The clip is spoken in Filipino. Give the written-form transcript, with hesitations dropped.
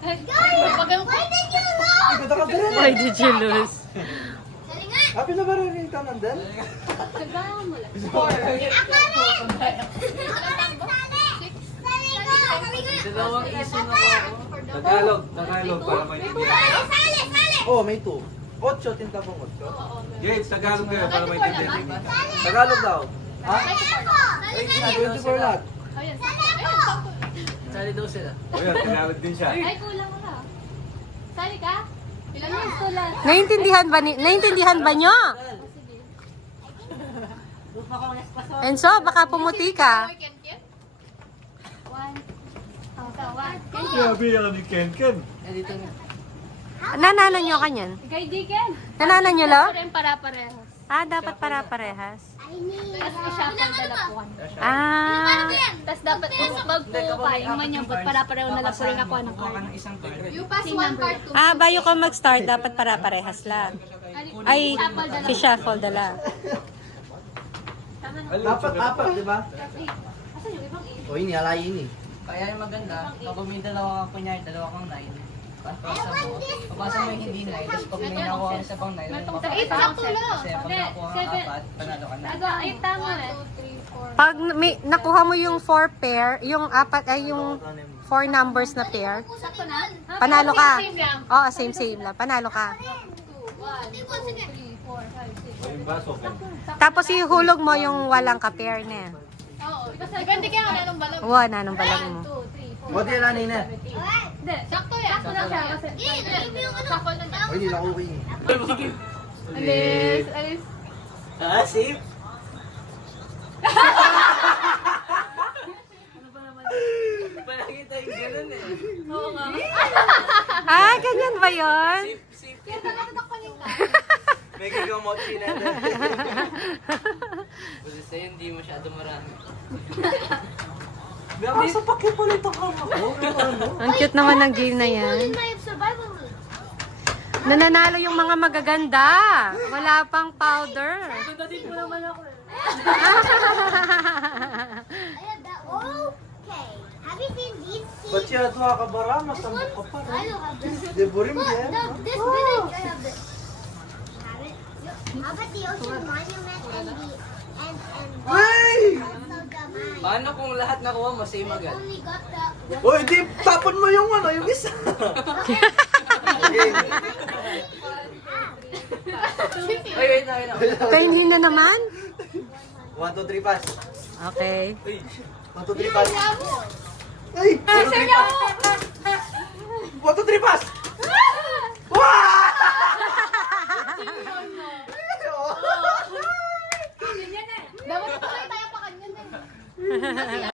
Why did you lose? Why did you lose? Happy na ba rin ka nandun? Dalawang isin ako. Tagalog para maintindihan. Oh, may 2. 8, tinta pong 8. Gates, Tagalog kayo para maintindihan. Tagalog daw. Ha? 24 lahat. Sali daw sila. O yan, Tagalog din siya. Ay, kulang ka. Sali ka? Ilang years ko lang. Naintindihan ba nyo? Enzo, baka pumuti ka. Grabe yan ni Ken Ken. Nananan nyo kanyan? Kay Diken. Nananan nyo lo? Para-parehas. Ah, dapat para-parehas. Tapos i-shuffle dalapuan. Ah, Tapos dapat magpupaing man yung para-pareho na lang po rin ako ng card. You pass one card to ah, bayo ko mag-start, dapat para-parehas lang. Ay, si shuffle dala. Dapat 4, di ba? Asan yung ibang O, ini, alayin eh. Kaya yung maganda, kapag may dalawa kang kunyari, dalawa kang 9, papasa mo yung hindi 9, tapos pag may nakuha ka sa pang 9, kasi pag nakuha ka 4, panalo ka na. Ay, tama eh. Pag may, nakuha mo yung 4 pair, yung 4 ay yung 4 numbers na pair, Sakto na? panalo ka. Same lang. Oo, same lang. Panalo ka. 2, 1, 2, 3, 4, 5, 6. Yung baso, Ken. Tapos ihulog mo yung walang ka-pair na. Oo. Depende kaya kung anong balag. Wow, nanong balag mo. 2, 3, 4. O, di na na. Hindi, sakto yan. Sakto lang siya. Kasi sakto lang O, hindi na okay eh. Alis, alis. Ah, safe? Palagi tayong ganun eh. Oo nga. Ah, ganyan ba yun? Kaya nakakatakpanin ka. May gagawang mochi na doon. Kasi sa'yo hindi masyado marami. Sa pakipalit ang kama ko. Ang cute naman ng game na yan. My survival mode. Nananalo yung mga magaganda. Wala pang powder. Pagdating mo naman ako eh. Okay. Have you seen these seeds? Ba't siya tuwa ka bara? Masambok ka pa. I don't have this. Di burim Look, din. this village, I have this. Have it? How about the ocean monument and the Hey! also the mine? Paano kung lahat nakuha mo, same I agad? only got the Uy, di, tapon mo yung ano, yung isa. Okay. Ay, wait na. Painhin na naman. 1, 2, 3, pass. Okay. 1, 2, 3, pass. Ay! 1, 2, 3, pass. 1, 2, 3, pass! Wow! Dapat ito tayo pa kanyan eh.